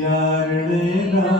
Yarlina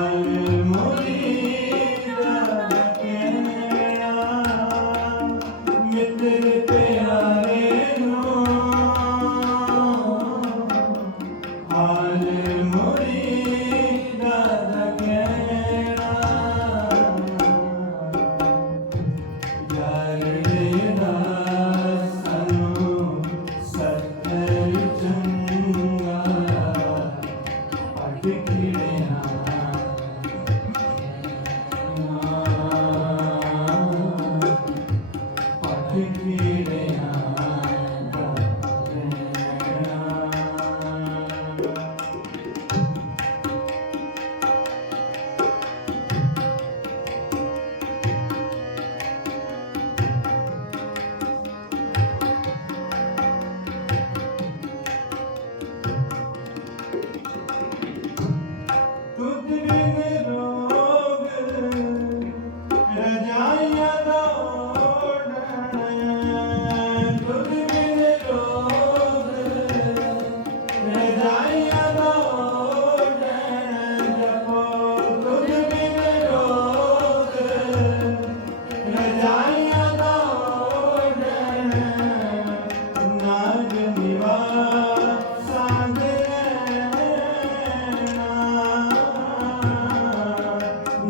alma.